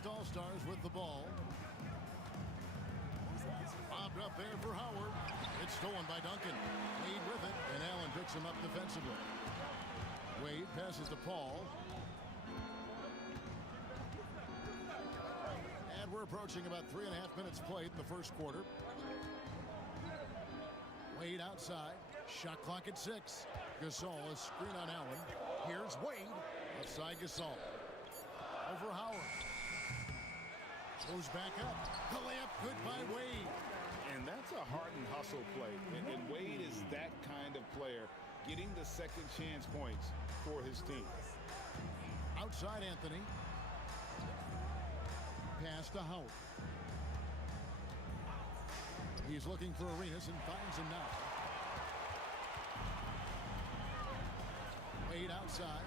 West All-Stars with the ball. Bobbed up there for Howard. It's stolen by Duncan. Wade with it, and Allen picks him up defensively. Wade passes to Paul. And we're approaching about 3.5 minutes played in the first quarter. Wade outside. Shot clock at 6. Gasol, a screen on Allen. Here's Wade. Outside Gasol. Over Howard. Goes back up. The layup good by Wade. And that's a heart and hustle play. And Wade is that kind of player, getting the second chance points for his team. Outside Anthony. Pass to Howard. He's looking for Arenas and finds him now. Wade outside.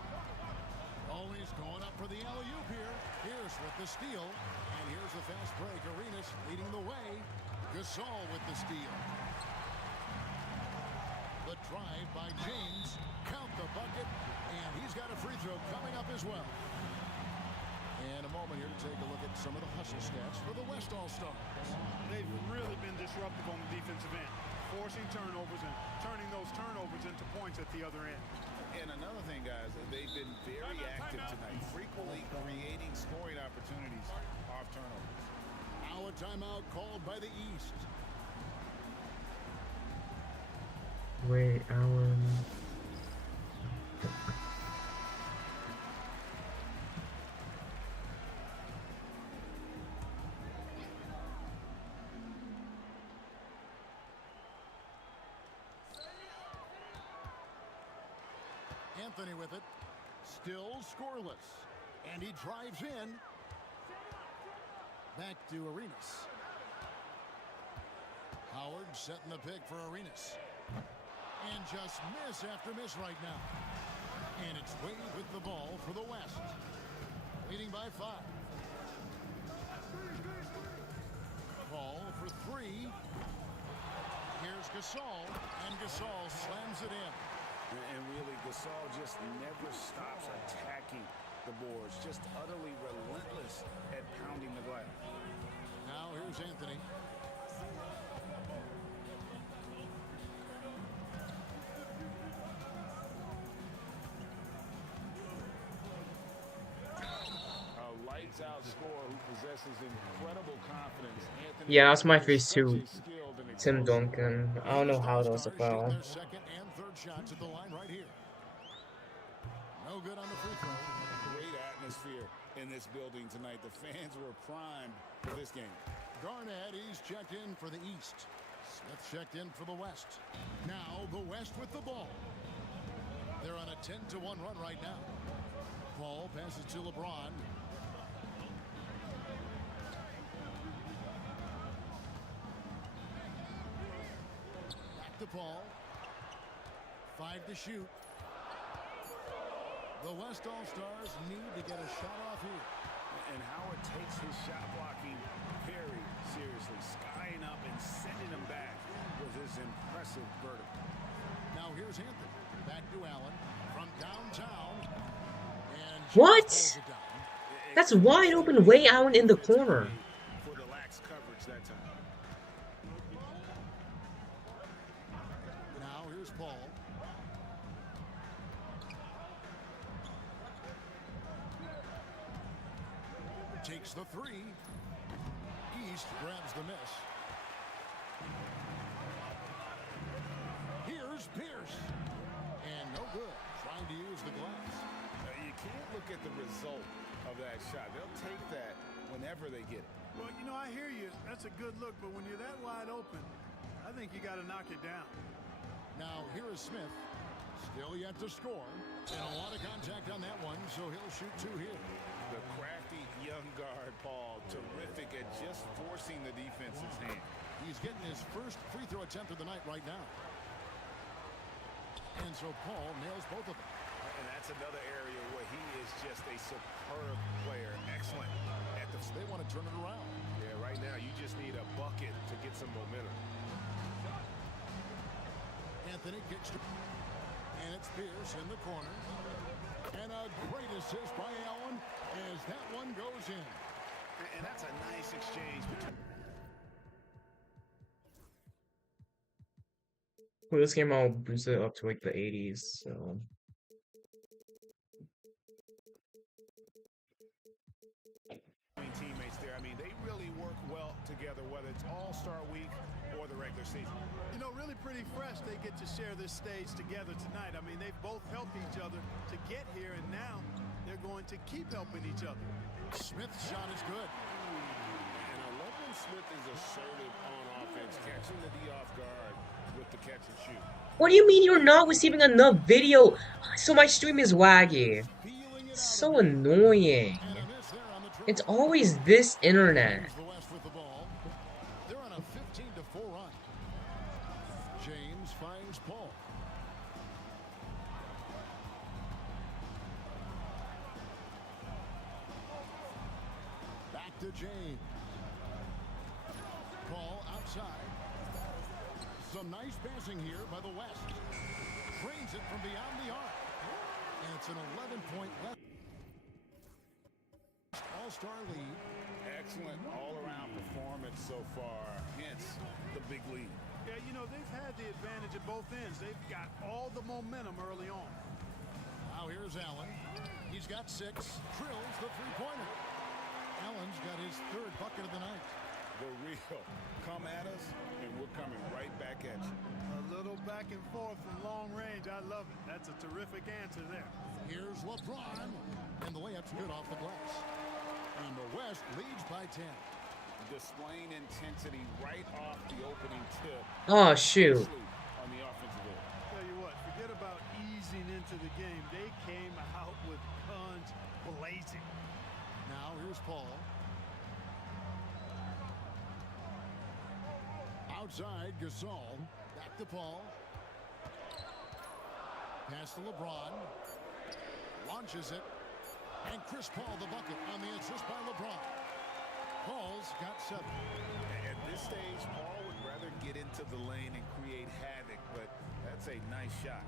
Oh, he's going up for the alley-oop here. Pierce with the steal. And here's the fast break. Arenas leading the way. Gasol with the steal. The drive by James. Count the bucket. And he's got a free throw coming up as well. And a moment here to take a look at some of the hustle stats for the West All-Stars. They've really been disruptive on the defensive end, forcing turnovers and turning those turnovers into points at the other end. And another thing, guys, they've been very active tonight, frequently creating scoring opportunities off turnovers. Now a timeout called by the East. Wait, Allen. Anthony with it. Still scoreless. And he drives in. Back to Arenas. Howard setting the pick for Arenas. And just miss after miss right now. And it's Wade with the ball for the West. Leading by 5. Ball for 3. Here's Gasol. And Gasol slams it in. And really, Gasol just never stops attacking the boards. Just utterly relentless at pounding the glass. Now here's Anthony. A lights-out scorer who possesses incredible confidence. Anthony, Yeah, that's my face too. Tim Duncan. I don't know how that was a foul. Their second and third shots at the line right here. No good on the free throw. Great atmosphere in this building tonight. The fans were primed for this game. Garnett, he's checked in for the East. Smith checked in for the West. Now the West with the ball. They're on a 10-1 run right now. Ball passes to LeBron. Back to Paul. 5 to shoot. The West All-Stars need to get a shot off here. And Howard takes his shot blocking very seriously, skying up and sending him back with his impressive vertical. Now here's Anthony. Back to Allen from downtown. And What? pulls it down. That's wide open, way out in the corner. For the lax coverage that time. Now here's Paul. Takes the 3. East grabs the miss. Here's Pierce. And no good. Trying to use the glass. You can't look at the result of that shot. They'll take that whenever they get it. Well, you know, I hear you. That's a good look, but when you're that wide open, I think you got to knock it down. Now here is Smith. Still yet to score. And a lot of contact on that one, so he'll shoot 2 here. The crafty young guard, Paul, terrific at just forcing the defense's hand. He's getting his first free throw attempt of the night right now. And so Paul nails both of them. And that's another area where he is just a superb player. Excellent at the... They want to turn it around. Yeah, right now you just need a bucket to get some momentum. Anthony kicks to... And it's Pierce in the corner. And a great assist by Allen as that one goes in. exchange between Well, this game I'll boost it up to like the 80s, so teammates there. I mean, they really work well together, whether it's All-Star Week or the regular season. You know, really pretty fresh they get to share this stage together tonight. I mean, they've both helped each other to get here, and now they're going to keep helping each other. Smith's shot is good. And I love when Smith is assertive on offense, catching the D off guard with the catch and shoot. what do you mean you're not receiving enough video? So my stream is laggy. Feeling it So out of annoying. and a miss there on the dribble. It's always this internet. Here's the West with the ball. They're on a 15-4 run. James finds Paul. Back to James. Paul outside. Some nice passing here by the West. Trains it from beyond the arc. And it's an 11-point left. All-star lead. Excellent all-around performance so far, hence the big lead. Yeah, you know, they've had the advantage at both ends. They've got all the momentum early on. Now here's Allen. He's got 6. Drills the three-pointer. Allen's got his 3rd bucket of the night. The real. Come at us, and we're coming right back at you. A little back and forth from long range. I love it. That's a terrific answer there. Here's LeBron. And the layup's good off the glass. And the West leads by 10. Displaying intensity right off the opening tip. Oh shoot. On the offensive end. Tell you what, forget about easing into the game. They came out with guns blazing. Now here's Paul. Outside, Gasol. Back to Paul. Pass to LeBron. Launches it. And Chris Paul the bucket on the assist by LeBron. Paul's got 7. At this stage, Paul would rather get into the lane and create havoc, but that's a nice shot.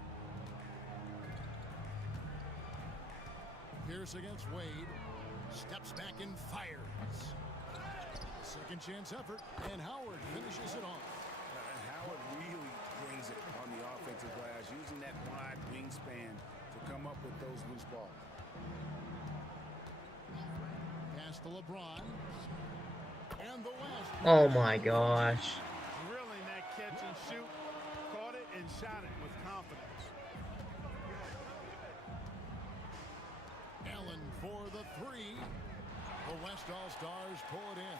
Pierce against Wade. Steps back and fires. Second chance effort, and Howard finishes it off. Howard really brings it on the offensive glass, using that wide wingspan to come up with those loose balls. Pass to LeBron. And the West. Oh my gosh. Drilling that catch and shoot. Caught it and shot it with confidence. Allen for the 3. The West All-Stars pull it in.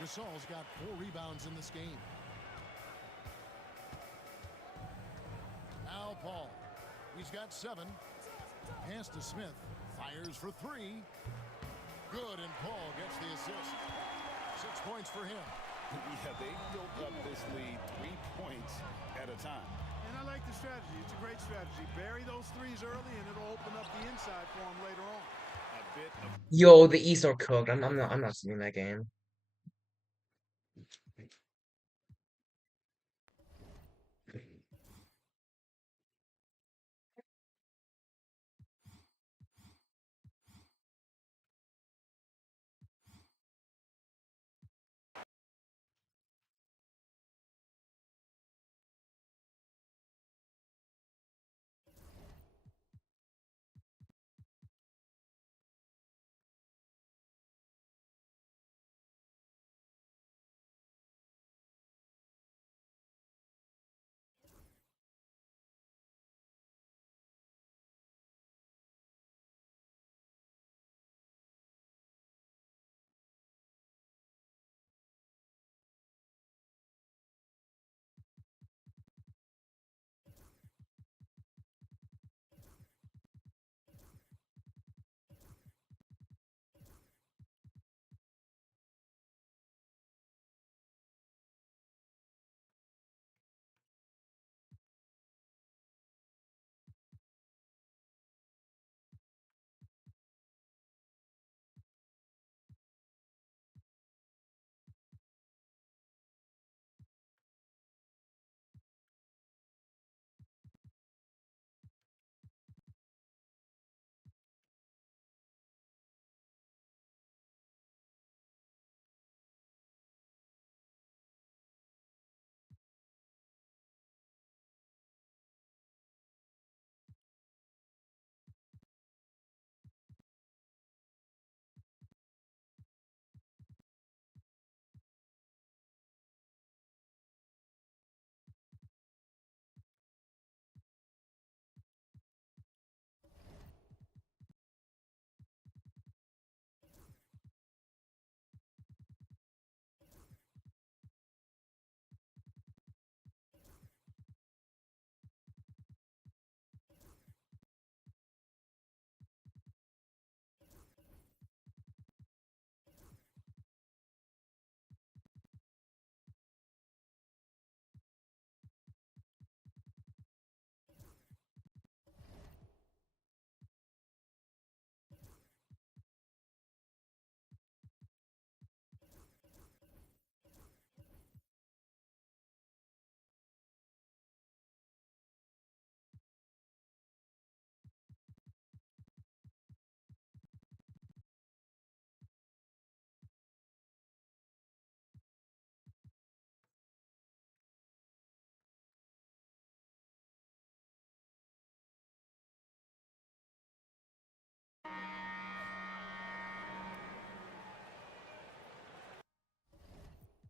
Gasol's got 4 rebounds in this game. Now Paul. He's got 7. Pass to Smith. Fires for 3. Good, and Paul gets the assist. 6 points for him. Yeah, they built up this lead 3 points at a time. And I like the strategy. It's a great strategy. Bury those threes early, and it'll open up the inside for them later on. A bit of Yo, the East are cooked. I'm not seeing that game.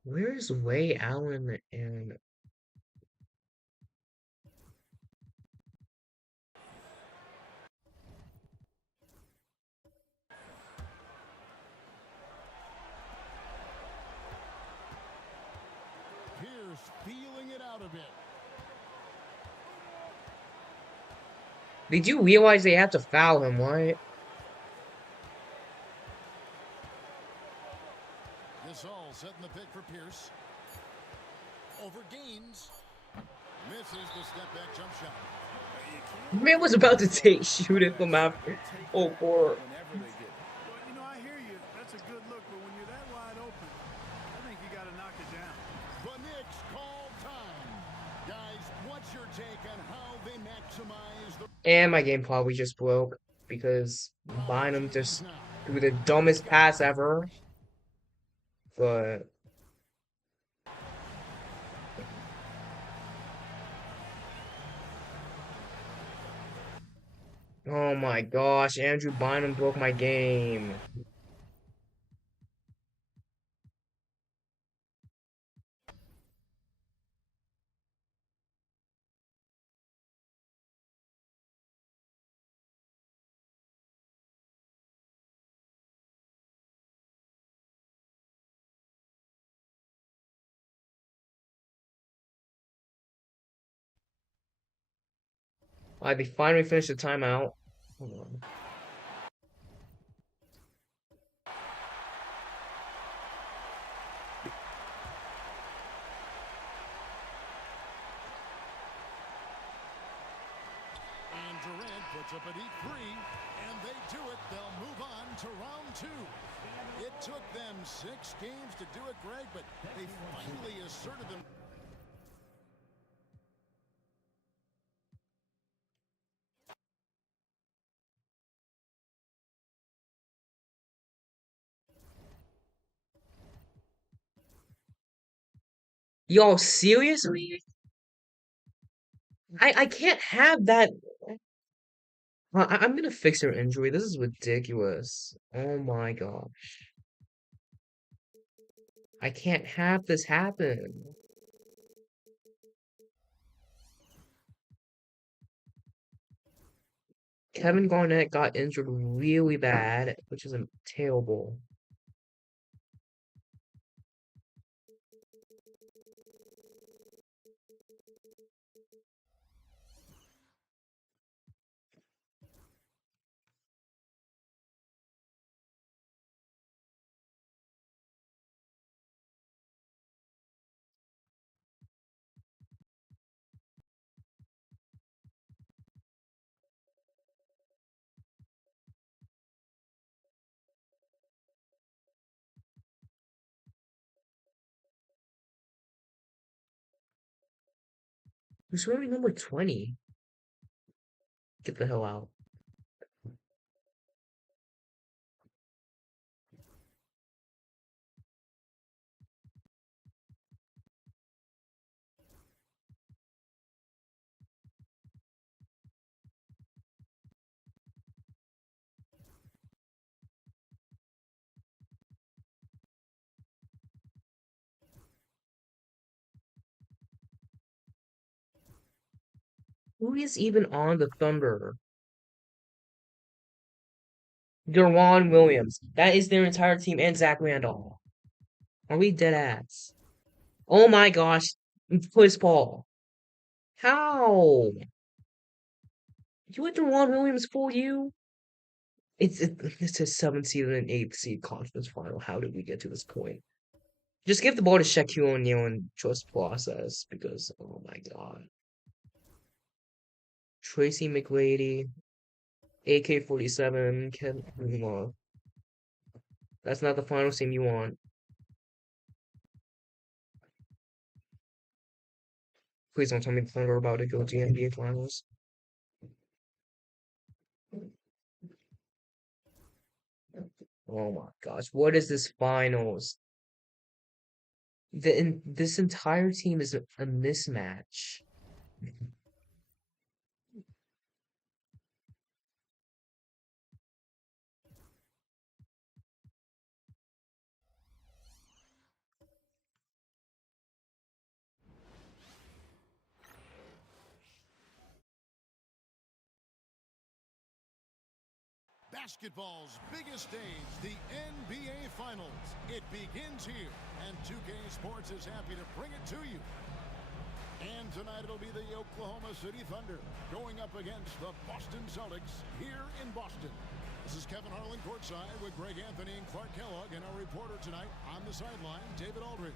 Where's Way Allen and Pierce feeling it out a bit. did you realize they had to foul him, right? Gasol setting the pick for Pierce. Over Gaines. Misses the step back jump shot. Man was about to shoot it from after. Oh, poor. Whenever they get it. Well, you know, I hear you. That's a good look, but when you're that wide open, I think you got to knock it down. The Knicks call time. Guys, what's your take on how they maximize the And my game probably just broke because Bynum just now? threw the dumbest pass ever. But oh my gosh, Andrew Bynum broke my game. Alright, they finally finished the timeout. Hold on. And Durant puts up a deep three, and they do it. They'll move on to round two. It took them 6 games to do it, Greg, but they finally asserted them. Y'all seriously? I can't have that. I'm gonna fix her injury. This is ridiculous. Oh my god. I can't have this happen. Kevin Garnett got injured really bad, which is terrible. Who's wearing number 20? Get the hell out. Who is even on the Thunder? Deron Williams. That is their entire team and Zach Randolph. Are we dead ass? Oh my gosh. Chris Paul. How? You let Deron Williams fool you? It's a 7th seed and an 8th seed conference final. How did we get to this point? Just give the ball to Shaquille O'Neal and trust process because oh my god. Tracy McGrady, AK-47, Ken Love. That's not the final team you want. Please don't tell me the Thunder are about to go to the NBA Finals. Oh my gosh, what is this finals? This entire team is a mismatch. Basketball's biggest stage, the NBA Finals. It begins here, and 2K Sports is happy to bring it to you. And tonight it'll be the Oklahoma City Thunder going up against the Boston Celtics here in Boston. This is Kevin Harlan courtside with Greg Anthony and Clark Kellogg, and our reporter tonight on the sideline, David Aldridge.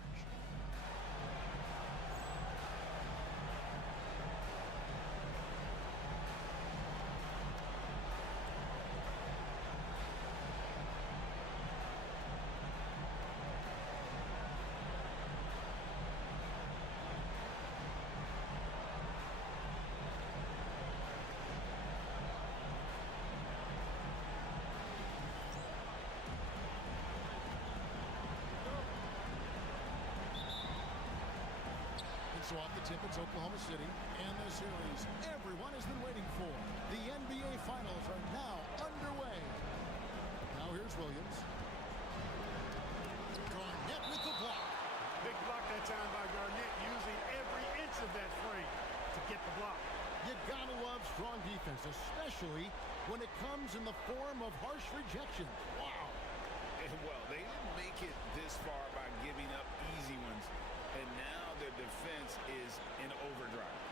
So off the tip, it's Oklahoma City, and the series everyone has been waiting for. The NBA Finals are now underway. Now here's Williams. Garnett with the block. Big block that time by Garnett, using every inch of that frame to get the block. You gotta love strong defense, especially when it comes in the form of harsh rejection. Wow. Well, they didn't make it this far by giving up easy ones, and now their defense is in overdrive.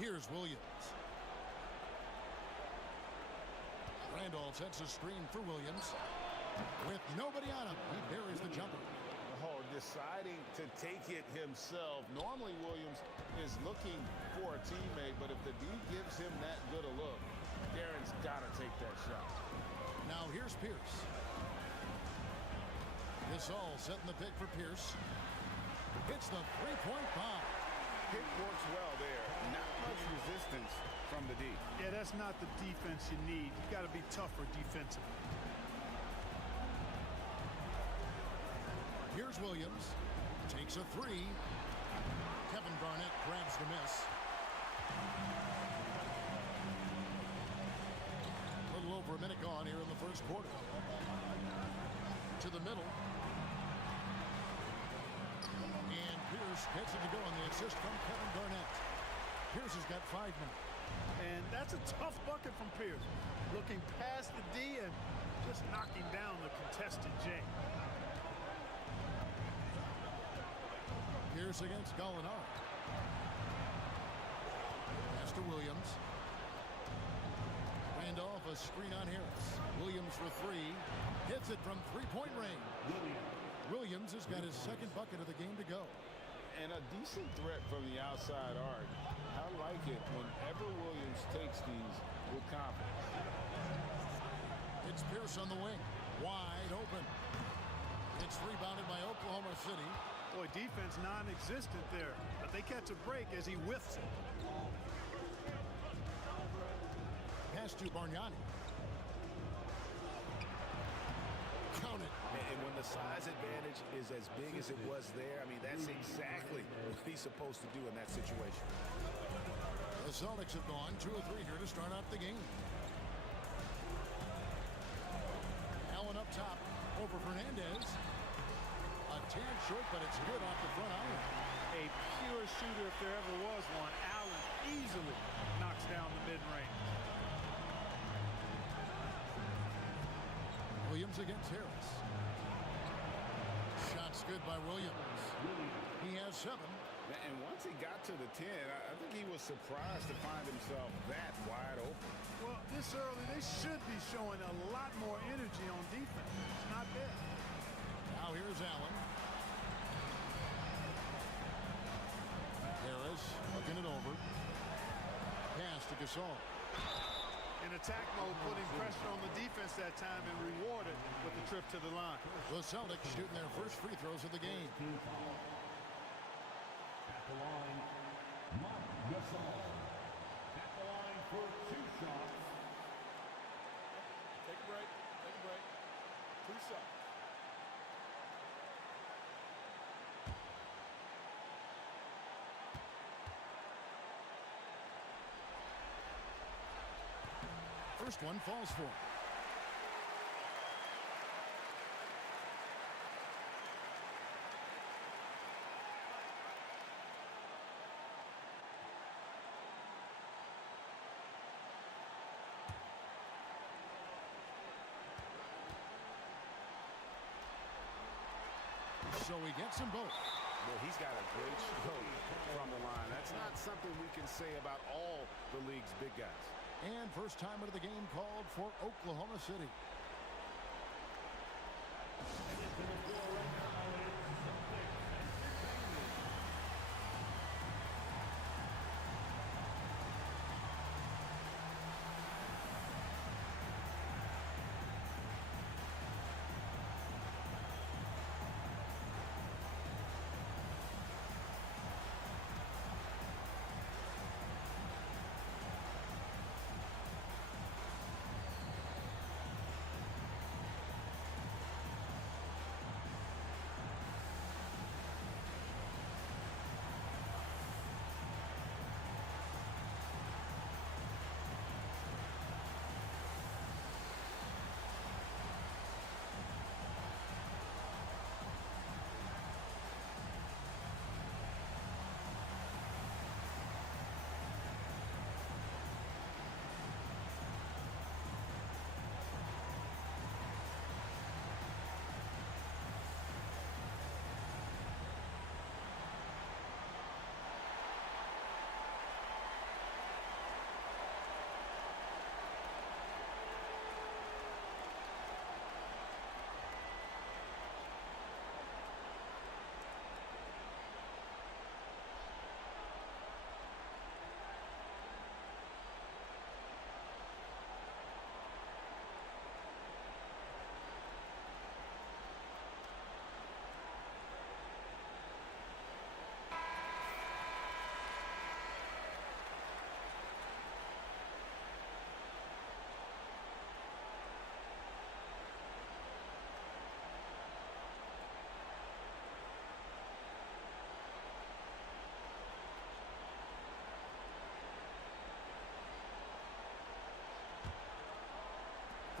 Here's Williams. Randolph sets a screen for Williams. With nobody on him, he buries the jumper. Oh, deciding to take it himself. Normally, Williams is looking for a teammate, but if the D gives him that good a look, Darren's got to take that shot. Now here's Pierce. Gasol setting the pick for Pierce. Hits the three-point bomb. It works well there. Not much resistance from the D. Yeah, that's not the defense you need. You got to be tougher defensively. Here's Williams. Takes a three. Kevin Garnett grabs the miss. A little over a minute gone here in the first quarter. To the middle. And Pierce gets it to go on the assist from Kevin Garnett. Pierce has got 5 now. And that's a tough bucket from Pierce. Looking past the D and just knocking down the contested J. Pierce against Gallinari. Pass to Williams. Randolph, a screen on Harris. Williams for three. Hits it from three-point range. Williams has got his second bucket of the game to go. And a decent threat from the outside arc. I like it whenever Williams takes these with confidence. It's Pierce on the wing. Wide open. It's rebounded by Oklahoma City. Boy, defense non-existent there, but they catch a break as he whiffs it. Pass to Bargnani. Count it. And when the size advantage is as big as it was there, I mean, that's exactly what he's supposed to do in that situation. The Celtics have gone 2 of 3 here to start off the game. Allen up top over Fernandez. A tad short, but it's good off the front iron. A pure shooter if there ever was one. Allen easily knocks down the mid-range. Williams against Harris. Shots good by Williams. He has 7. And once he got to the 10, I think he was surprised to find himself that wide open. Well, this early, they should be showing a lot more energy on defense. It's not there. Now here's Allen. Harris looking it over. Pass to Gasol. In attack mode, putting pressure on the defense that time and rewarded with the trip to the line. The Celtics shooting their first free throws of the game. At the line, Mark Gasol. At the line for 2 shots. Take a break. Take a break. 2 shots. First one falls for him. So he gets them both. Well, he's got a great stroke from the line. That's not something we can say about all the league's big guys. And first time of the game called for Oklahoma City.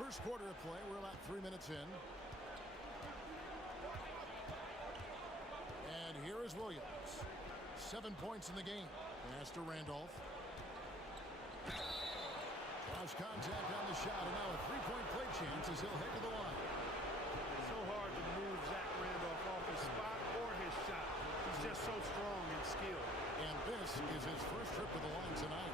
First quarter of play. We're about 3 minutes in. And here is Williams. 7 points in the game. Pass to Randolph. Cross contact on the shot. And now a three-point play chance as he'll head to the line. So hard to move Zach Randolph off his spot or his shot. He's just so strong and skilled. And this is his first trip to the line tonight.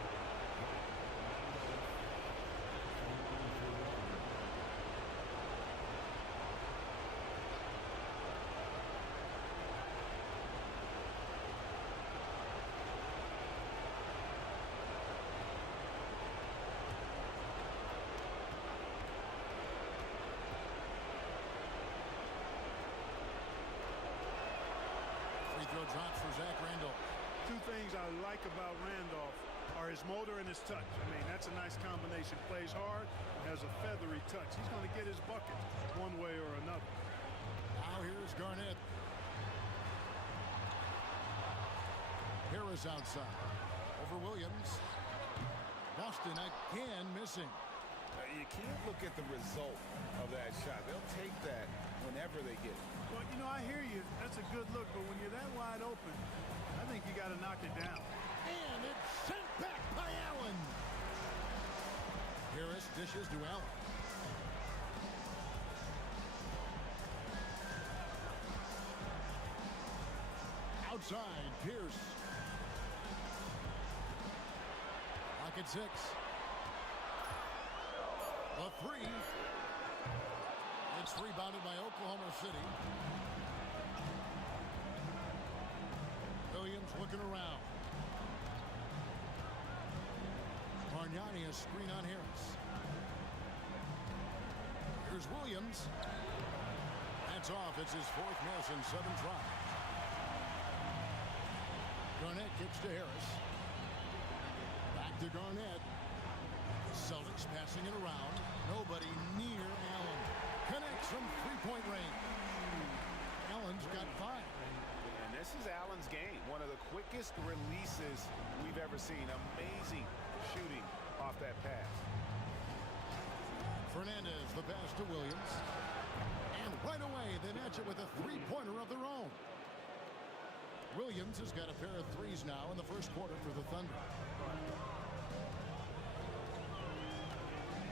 Drops for Zach Randolph. Two things I like about Randolph are his motor and his touch. I mean, that's a nice combination. Plays hard, has a feathery touch. He's going to get his bucket one way or another. Now here's Garnett. Harris outside. Over Williams. Boston again missing. You can't look at the result of that shot. They'll take that whenever they get it. Well, you know, I hear you. That's a good look, but when you're that wide open, I think you got to knock it down. And it's sent back by Allen. Harris dishes to Allen. Outside, Pierce. Pocket 6. The three. It's rebounded by Oklahoma City. Williams looking around. Bargnani a screen on Harris. Here's Williams. That's off. It's his fourth miss in 7 tries. Garnett kicks to Harris. Back to Garnett. Celtics passing it around. Nobody near Allen. Connects from three-point range. Allen's got 5. And this is Allen's game. One of the quickest releases we've ever seen. Amazing shooting off that pass. Fernandez, the pass to Williams. And right away, they match it with a three-pointer of their own. Williams has got a pair of threes now in the first quarter for the Thunder.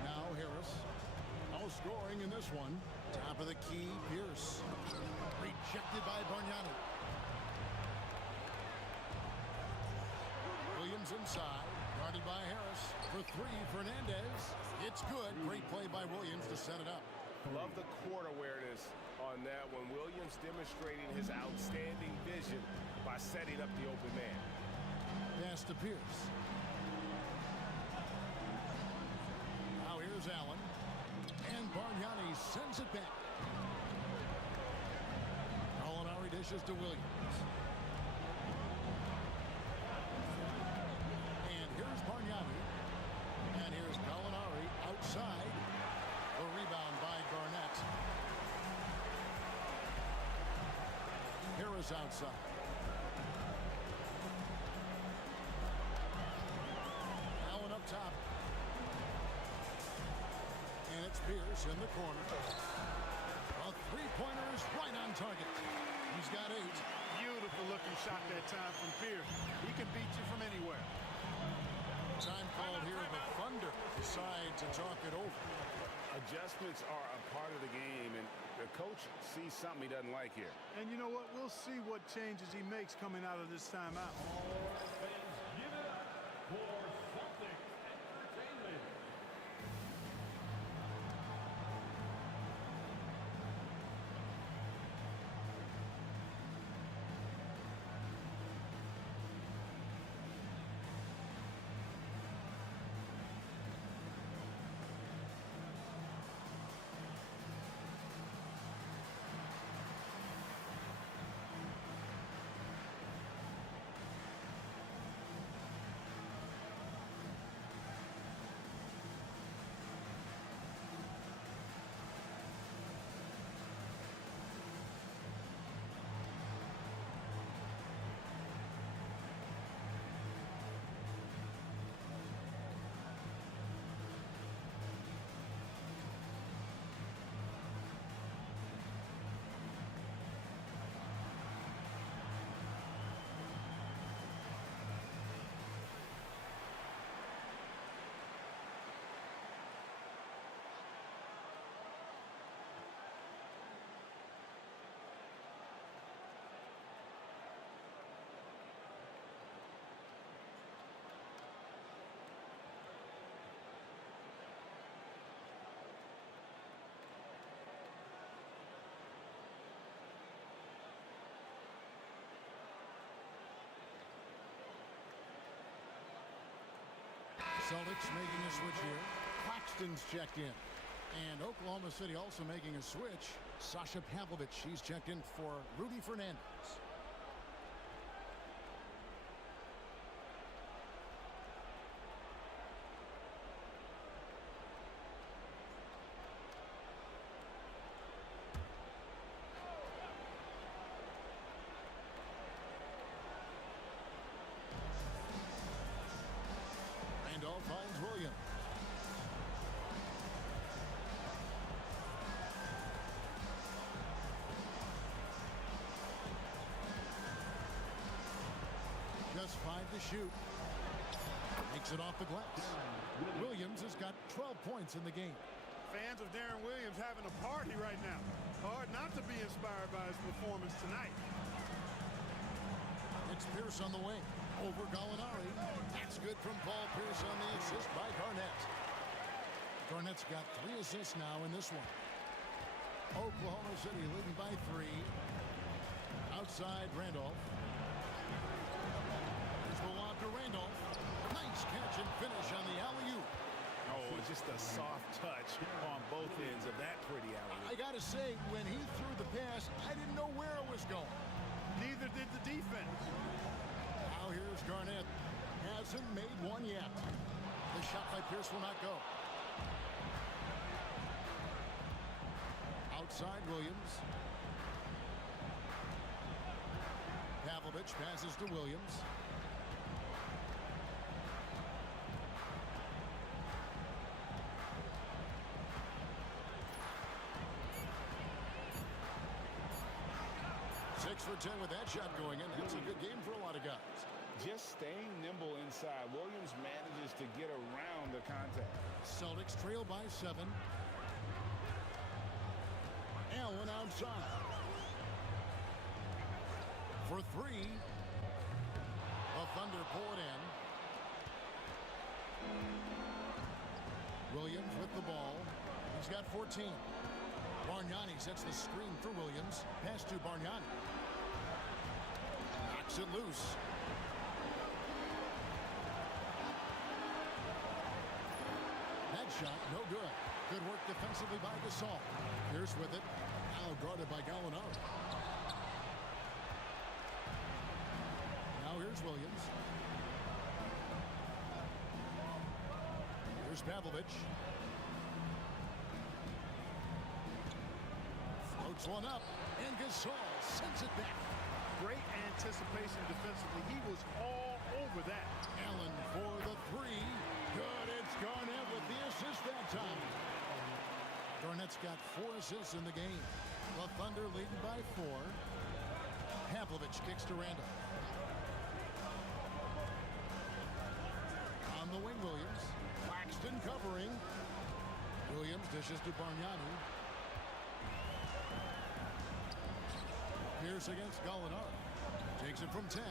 Now Harris. No scoring in this one. Top of the key, Pierce. Rejected by Bargnani. Williams inside, guarded by Harris. For three, Fernandez. It's good. Great play by Williams to set it up. Love the court awareness on that one. Williams demonstrating his outstanding vision by setting up the open man. Pass to Pierce. Now here's Allen. And Bargnani sends it back. Gallinari dishes to Williams. And here's Bargnani. And here's Gallinari outside. The rebound by Garnett. Harris outside. Allen up top. And it's Pierce in the corner. A three-pointer is right on target. He's got 8. Beautiful looking shot that time from Pierce. He can beat you from anywhere. Time called here. The Thunder decide to talk it over. Adjustments are a part of the game, and the coach sees something he doesn't like here. And you know what? We'll see what changes he makes coming out of this timeout. Fans, give it up for Celtics Entertainment. Celtics making a switch here. Claxton's checked in. And Oklahoma City also making a switch. Sasha Pavlovich, she's checked in for Rudy Fernandez. Randolph finds Williams. Just 5 to shoot. Makes it off the glass. Williams has got 12 points in the game. Fans of Darren Williams having a party right now. Hard not to be inspired by his performance tonight. It's Pierce on the wing. Over Gallinari. That's good from Paul Pierce on the assist by Garnett. Garnett's got 3 assists now in this one. Oklahoma City leading by 3. Outside Randolph. Here's the lob to Randolph. Nice catch and finish on the alley-oop. Oh, just a soft touch on both ends of that pretty alley-oop. I gotta say, when he threw the pass, I didn't know where it was going. Neither did the defense. Now here's Garnett. Hasn't made one yet. The shot by Pierce will not go. Outside Williams. Pavlovich passes to Williams. Six for 10 with that shot going in. That's a good game for a lot of guys. Just staying nimble inside. Williams manages to get around the contact. Celtics trail by 7. Allen outside. For three. The Thunder pull it in. Williams with the ball. He's got 14. Bargnani sets the screen for Williams. Pass to Bargnani. Knocks it loose. That shot, no good. Good work defensively by Gasol. Pierce with it. Now guarded by Gallinari. Now here's Williams. Here's Pavlovich. Floats one up, and Gasol sends it back. Great anticipation defensively. He was all over that. Allen for the three. Good. It's Garnett with the assist that time. Garnett's got 4 assists in the game. The Thunder leading by 4. Pavlovich kicks to Randall. On the wing, Williams. Claxton covering. Williams dishes to Bargnani. Pierce against Gallinari. Takes it from 10,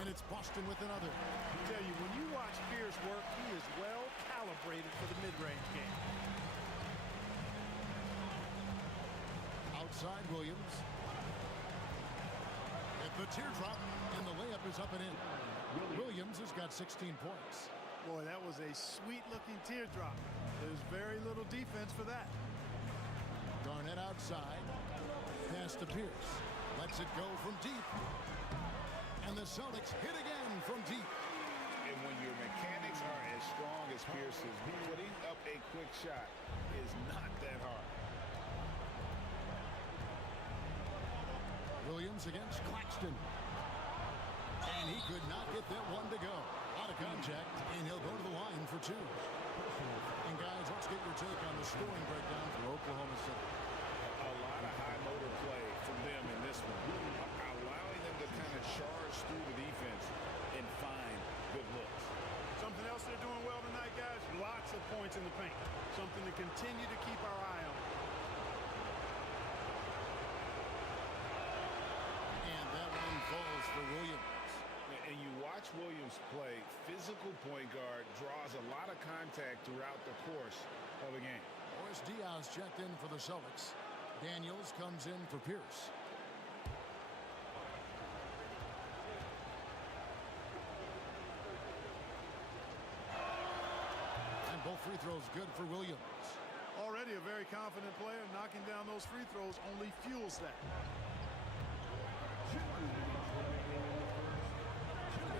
and it's Boston with another. I tell you, when you watch Pierce work, he is well calibrated for the mid-range game. Outside Williams. At the teardrop, and the layup is up and in. Williams has got 16 points. Boy, that was a sweet-looking teardrop. There's very little defense for that. Garnett outside. Pass to Pierce. Lets it go from deep. And the Celtics hit again from deep. And when your mechanics are as strong as Pierce's, putting up a quick shot is not that hard. Williams against Claxton. And he could not get that one to go. Out of contact, and he'll go to the line for 2. And guys, let's get your take on the scoring breakdown for Oklahoma City. A lot of high motor play from them in this one, allowing them to kind of charge through the defense and find good looks. Something else they're doing well tonight, guys, lots of points in the paint. Something to continue to keep our eye on. And that one falls for Williams. And you watch Williams play, physical point guard, draws a lot of contact throughout the course of a game. Boris Diaz checked in for the Celtics. Daniels comes in for Pierce. And both free throws good for Williams. Already a very confident player. Knocking down those free throws only fuels that.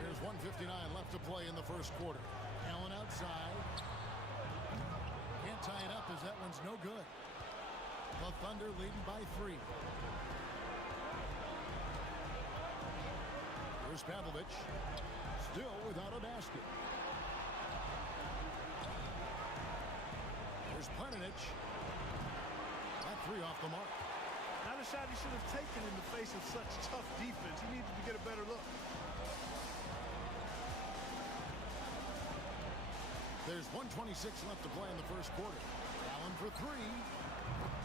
There's 1:59 left to play in the first quarter. Allen outside. Can't tie it up as that one's no good. The Thunder leading by 3. Here's Pavlovich. Still without a basket. Here's Planinic. That 3 off the mark. Not a shot he should have taken in the face of such tough defense. He needed to get a better look. There's 1:26 left to play in the first quarter. Allen for 3.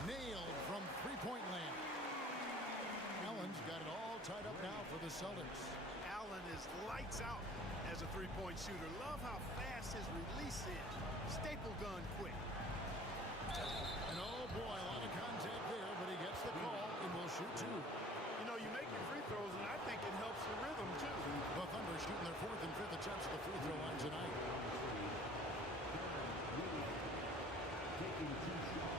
Nailed from three-point land. Allen's got it all tied up now for the Celtics. Allen is lights out as a three-point shooter. Love how fast his release is. Staple gun quick. And oh boy, a lot of contact there, but he gets the call and will shoot 2. You know, you make your free throws, and I think it helps the rhythm, too. The Thunder shooting their 4th and 5th attempts at the free throw line tonight. Taking 2 shots.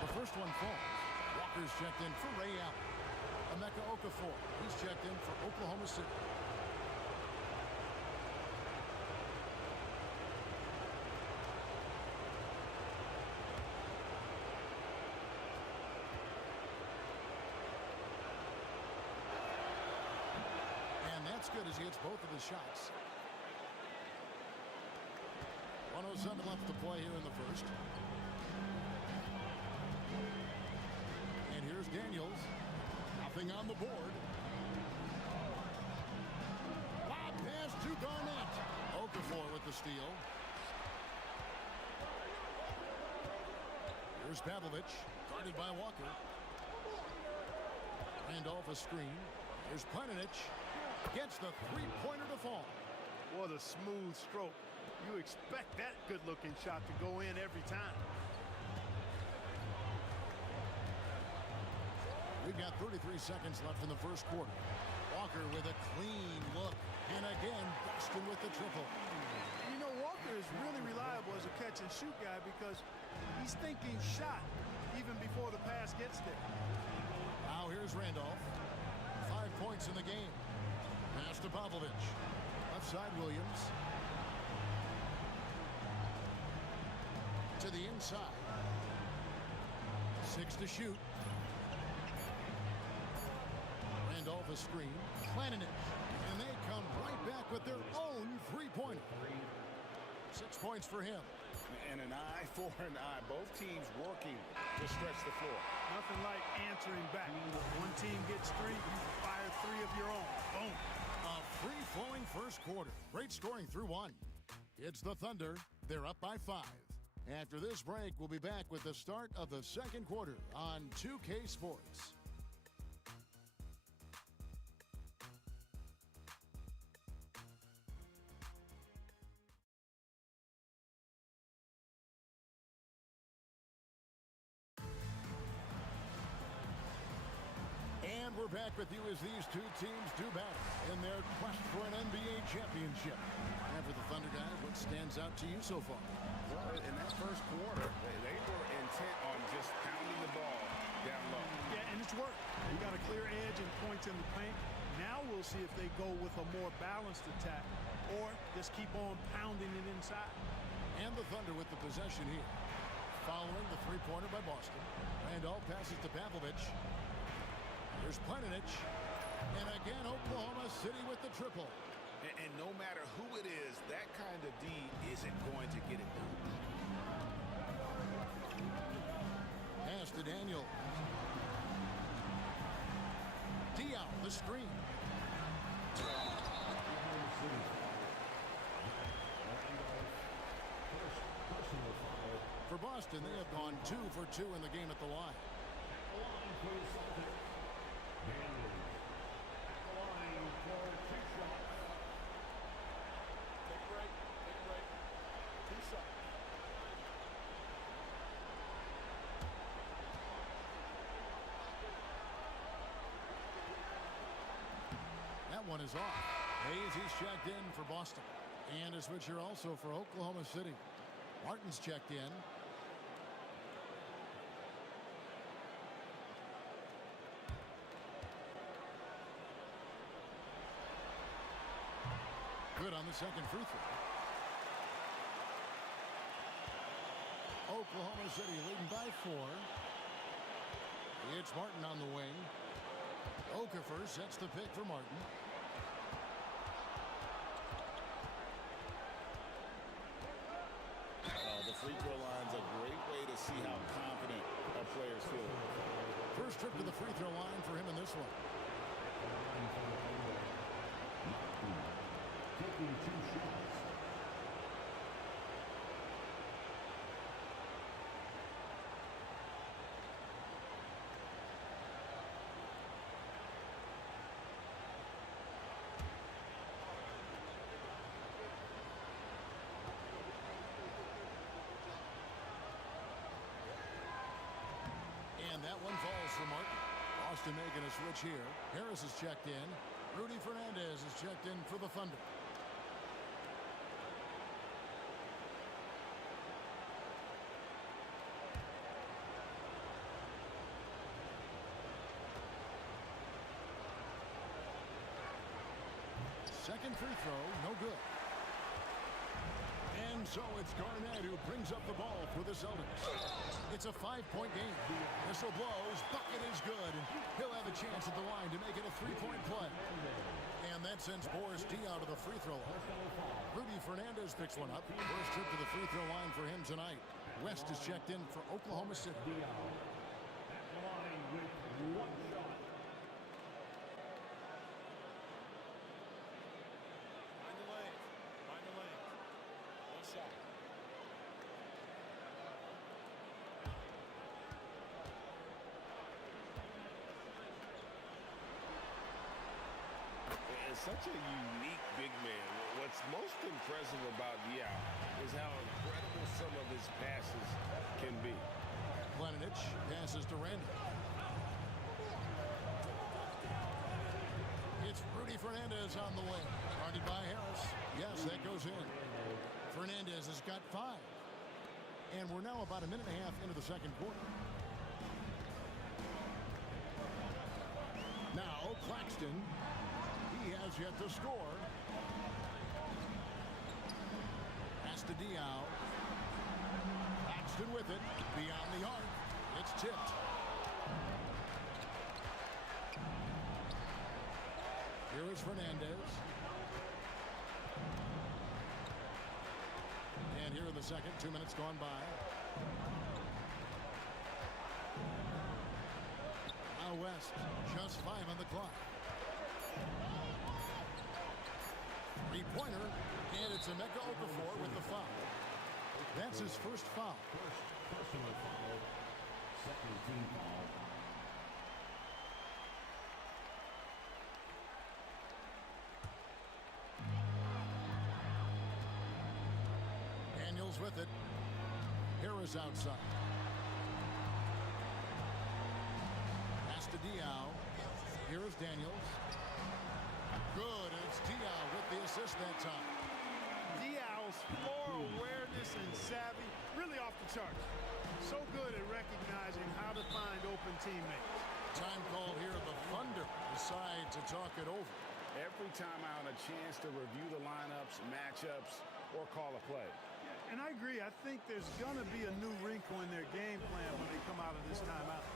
The first one falls. Walker's checked in for Ray Allen. Emeka Okafor, he's checked in for Oklahoma City. And that's good as he hits both of his shots. 1:07 left to play here in the first. Daniels. Nothing on the board. Lob pass to Garnett. Okafor with the steal. Here's Pavlovich, guarded by Walker. Randolph a screen. Here's Planinic. Gets the three-pointer to fall. What a smooth stroke. You expect that good-looking shot to go in every time. We've got 33 seconds left in the first quarter. Walker with a clean look. And again, Boston with the triple. You know, Walker is really reliable as a catch-and-shoot guy because he's thinking shot even before the pass gets there. Now here's Randolph. 5 points in the game. Pass to Pavlovich. Left side, Williams. To the inside. 6 to shoot. Randolph a screen. Planinic. And they come right back with their own three-pointer. 6 points for him. And an eye for an eye. Both teams working to stretch the floor. Nothing like answering back. One team gets 3, you fire 3 of your own. Boom. A free-flowing first quarter. Great scoring through 1. It's the Thunder. They're up by 5. After this break, we'll be back with the start of the second quarter on 2K Sports. And we're back with you as these two teams do battle in their quest for an NBA championship. And for the Thunder guys, what stands out to you so far? Well, in that first quarter, they were intent on just pounding the ball down low. Yeah, and it's worked. You got a clear edge and points in the paint. Now we'll see if they go with a more balanced attack or just keep on pounding it inside. And the Thunder with the possession here. Following the three-pointer by Boston. Randolph passes to Pavlovich. There's Planinic. And again, Oklahoma City with the triple. And no matter who it is, that kind of D isn't going to get it done. Pass to Daniel. Diop, the screen. For Boston, they have gone 2 for 2 in the game at the line. That one is off. Hayes, he's checked in for Boston. And a switcher also for Oklahoma City. Martin's checked in. Good on the second free throw. Oklahoma City leading by 4. It's Martin on the wing. Okafor sets the pick for Martin. The free throw line's a great way to see how confident a player's feeling. First trip to the free throw line for him in this one. Taking 2 shots. And that one falls for Martin. Boston making a switch here. Harris is checked in. Rudy Fernandez is checked in for the Thunder. Second free throw, no good. And so it's Garnett who brings up the ball for the Celtics. It's a 5-point game. Whistle blows, bucket is good, and he'll have a chance at the line to make it a 3-point play. And that sends Boris Diaw to the free throw line. Rudy Fernandez picks one up. First trip to the free throw line for him tonight. West is checked in for Oklahoma City. At the line with one shot. Find the lane. Find the lane. One shot. And such a unique big man. What's most impressive about Diao is how incredible some of his passes can be. Planinic passes to Randall. It's Rudy Fernandez on the wing. Guarded by Harris. Yes, that goes in. Fernandez has got 5. And we're now about a minute and a half into the second quarter. Now, Claxton. He has yet to score. Pass to Diao. Claxton with it. Beyond the arc. It's tipped. Here is Fernandez. And here in the second, 2 minutes gone by. Now West, just 5 on the clock. Three-pointer, and it's Emeka Okafor with the foul. That's his first foul. First personal foul. Second team foul. Daniels with it. Harris outside. Pass to Diao. Here is Daniels. Good, and it's Diao with the assist that time. Diao's floor awareness and savvy, really off the charts. So good at recognizing how to find open teammates. Time call here. The Thunder decide to talk it over. Every time out, a chance to review the lineups, matchups, or call a play. And I agree. I think there's going to be a new wrinkle in their game plan when they come out of this timeout.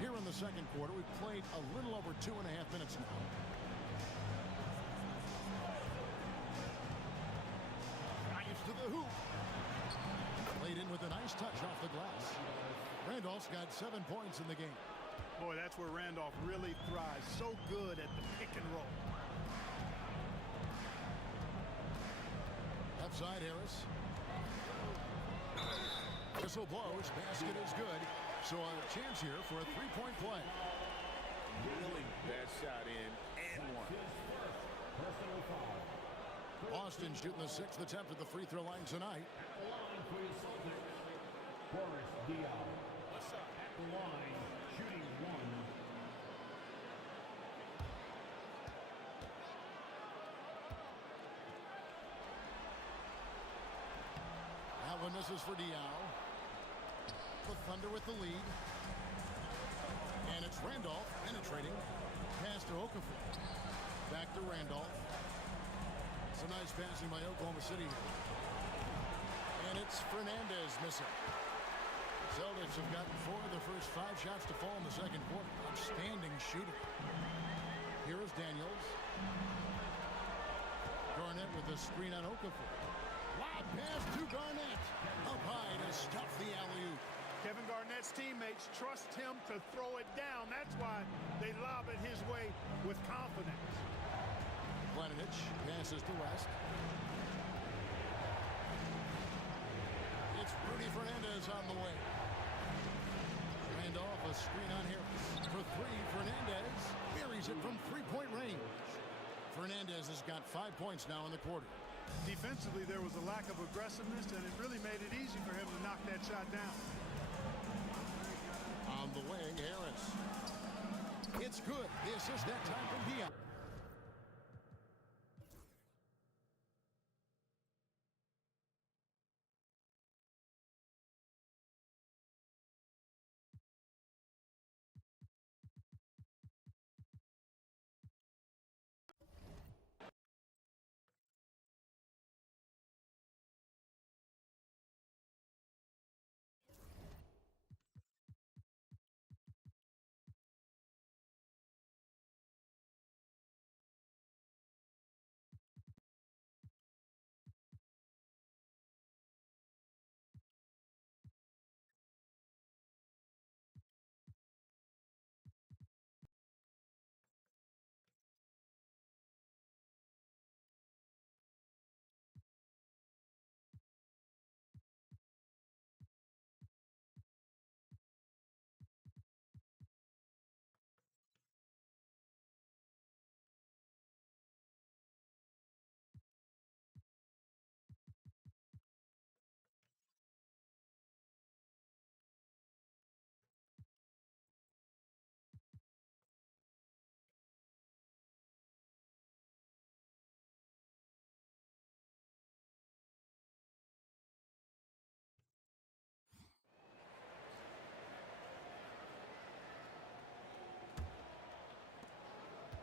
Here in the second quarter, we've played a little over 2.5 minutes now. Drives to the hoop. Played in with a nice touch off the glass. Randolph's got 7 points in the game. Boy, that's where Randolph really thrives. So good at the pick and roll. Left side, Harris. Whistle blows. Basket is good. So a chance here for a three-point play. Really bad shot in and one. Personal foul. Boston shooting the 6th attempt at the free throw line tonight. At the line for your Celtics, Boris Diaw. At the line, shooting one. is for Diao. The Thunder with the lead. And it's Randolph penetrating. Pass to Okafor. Back to Randolph. It's a nice passing by Oklahoma City here. And it's Fernandez missing. Celtics have gotten 4 of the first 5 shots to fall in the second quarter. Outstanding shooter. Here is Daniels. Garnett with the screen on Okafor. Lob pass to Garnett. Up high to stuff the alley-oop. Kevin Garnett's teammates trust him to throw it down. That's why they lob it his way with confidence. Planinic passes to West. It's Rudy Fernandez on the way. Randolph, a screen on Harris. For 3, Fernandez buries it from 3-point range. Fernandez has got 5 points now in the quarter. Defensively, there was a lack of aggressiveness, and it really made it easy for him to knock that shot down. On the wing, Harris. It's good. The assist that time from Dion.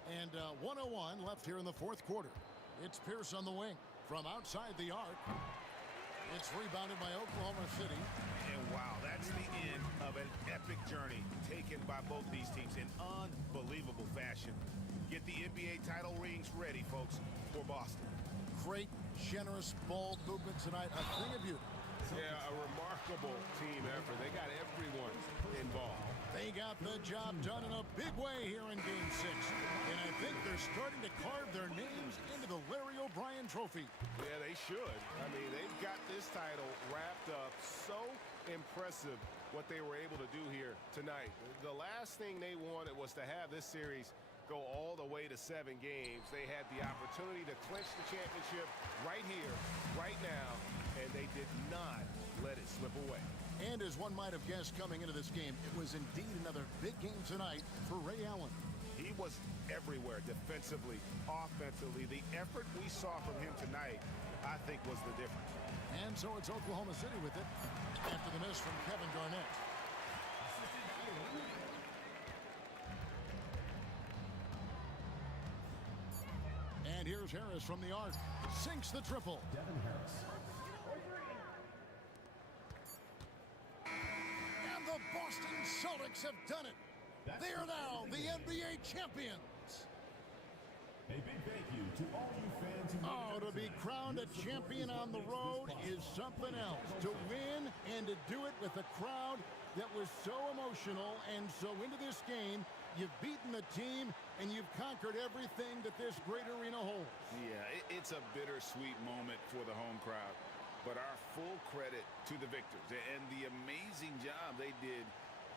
And 1:01 left here in the fourth quarter. It's Pierce on the wing from outside the arc. It's rebounded by Oklahoma City. And wow, that's the end of an epic journey taken by both these teams in unbelievable fashion. Get the NBA title rings ready, folks, for Boston. Great, generous ball movement tonight. A thing of beauty. Yeah, a remarkable team effort. They got everyone involved. They got the job done in a big way here in Game 6. And I think they're starting to carve their names into the Larry O'Brien Trophy. Yeah, they should. I mean, they've got this title wrapped up. So impressive what they were able to do here tonight. The last thing they wanted was to have this series go all the way to 7 games. They had the opportunity to clinch the championship right here, right now, and they did not let it slip away. And as one might have guessed coming into this game, it was indeed another big game tonight for Ray Allen. He was everywhere defensively, offensively. The effort we saw from him tonight, I think, was the difference. And so it's Oklahoma City with it after the miss from Kevin Garnett. And here's Harris from the arc. Sinks the triple. Devin Harris. And the Boston Celtics have done it. They are now the NBA champions. A big thank you to all you fans who Oh, to be crowned a champion on the road is something else. To win and to do it with a crowd that was so emotional and so into this game, you've beaten the team and you've conquered everything that this great arena holds. Yeah, it's a bittersweet moment for the home crowd. But our full credit to the victors and the amazing job they did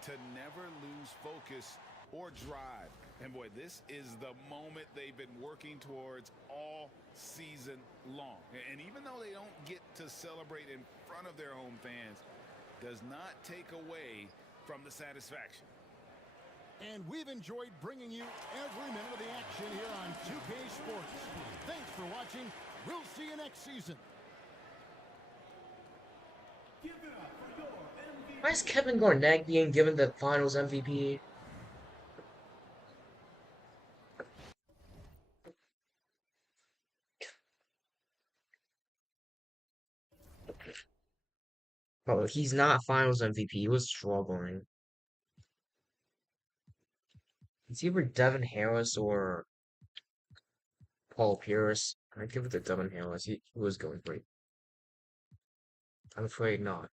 to never lose focus or drive. And boy, this is the moment they've been working towards all season long. And even though they don't get to celebrate in front of their home fans, does not take away from the satisfaction. And we've enjoyed bringing you every minute of the action here on 2K Sports. Thanks for watching. We'll see you next season. give Why is Kevin Garnett being given the Finals MVP? Oh, he's not Finals MVP. He was struggling. It's either Devin Harris or Paul Pierce. I give it to Devin Harris. He was going great. I'm afraid not.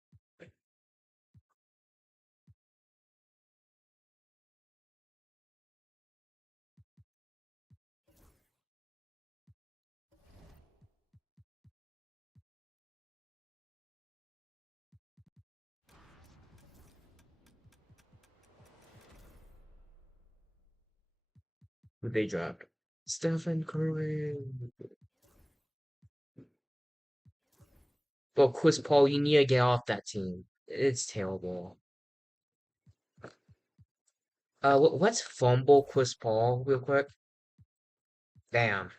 Who they dropped? Stephen Curry. Well, Chris Paul, you need to get off that team. It's terrible. Let's fumble Chris Paul real quick. Damn.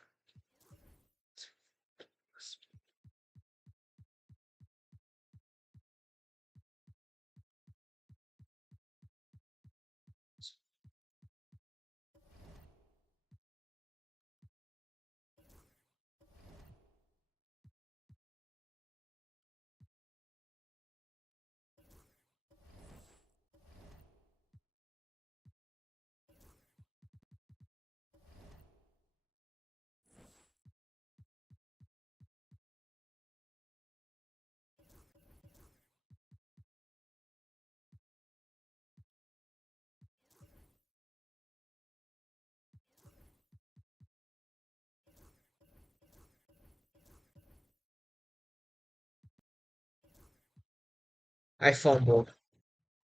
I fumbled.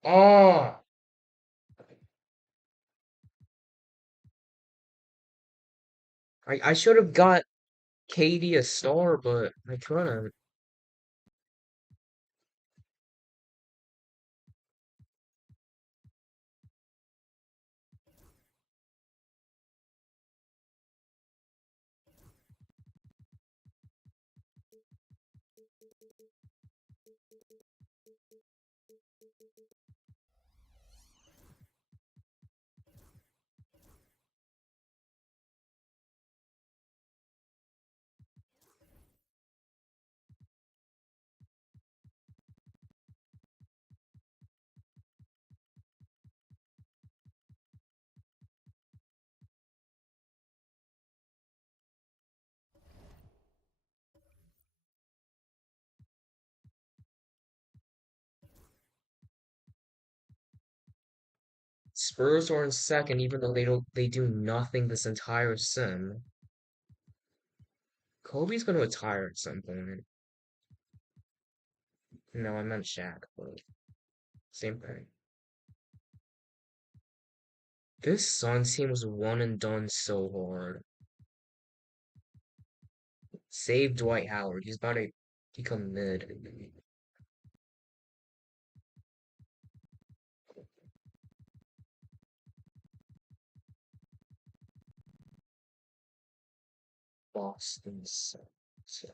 Oh, I should have got Katie a star, but I couldn't. Spurs are in second, even though they do nothing this entire sim. Kobe's gonna retire at some point. No, I meant Shaq, but same thing. This Suns team was one and done so hard. Save Dwight Howard. He's about to become mid. Boston Celtics.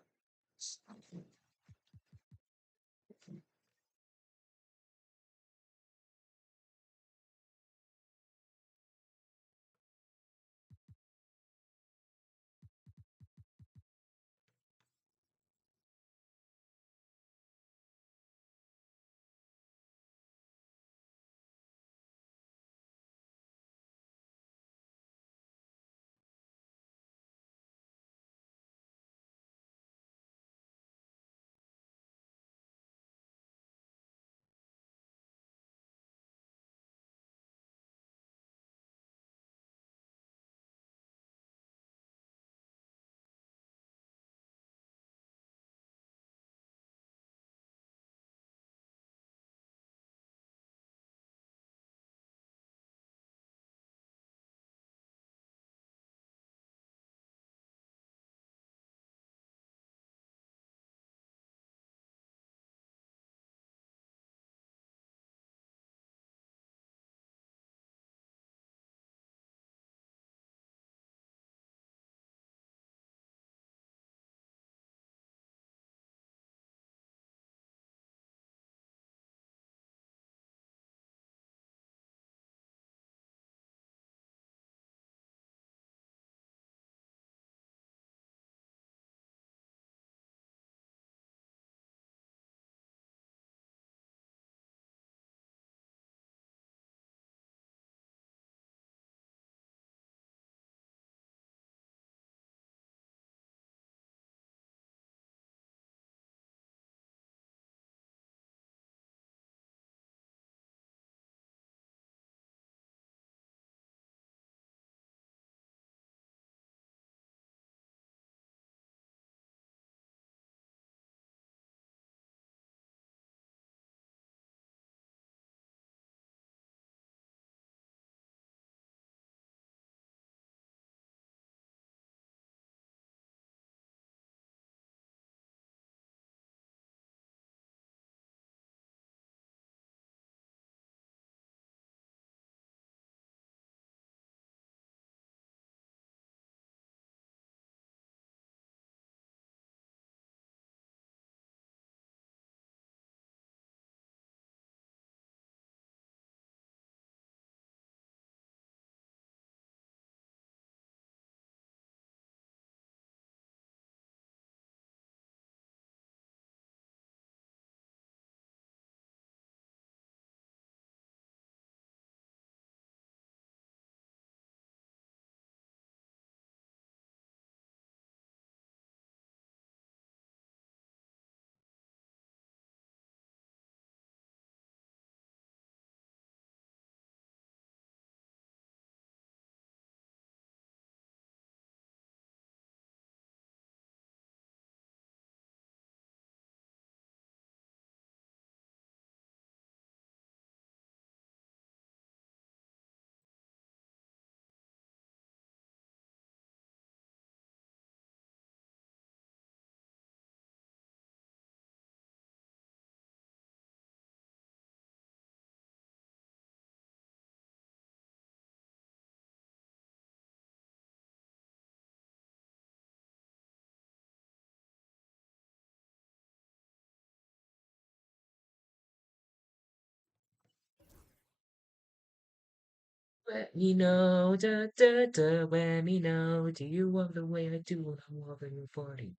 Let me know, da da da, let me know. Do you love the way I do when I'm loving your party?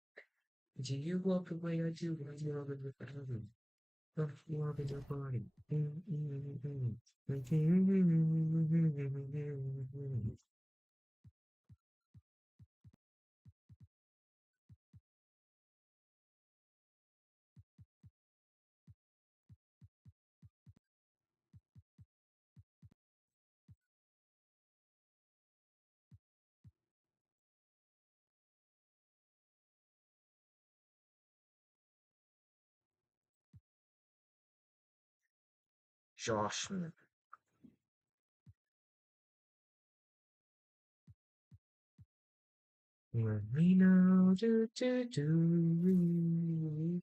Do you love the way I do when I'm loving your party? I'm loving your body. Josh, let me know, do do do.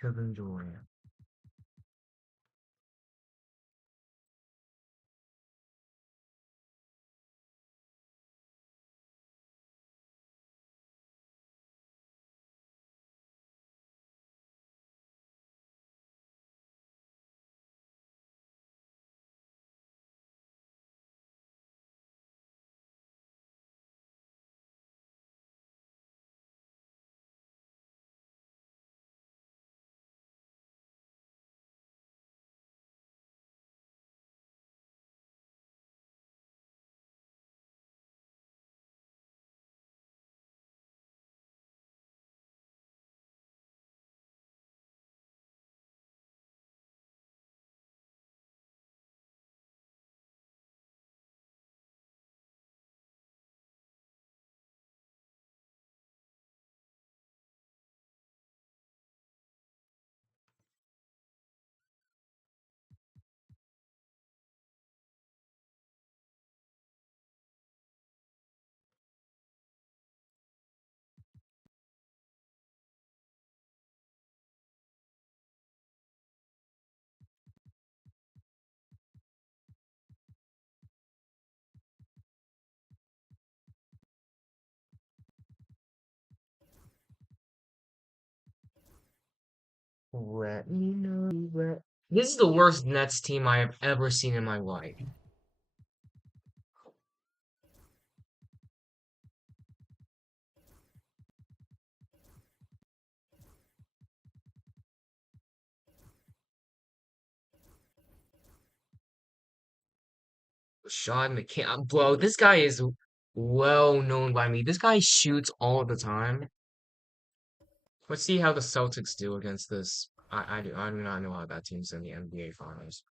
Kevin Durant. Let me know. This is the worst Nets team I have ever seen in my life. Sean McCann, bro, this guy is well known by me. This guy shoots all the time. Let's see how the Celtics do against this. I do not know how that team's in the NBA Finals.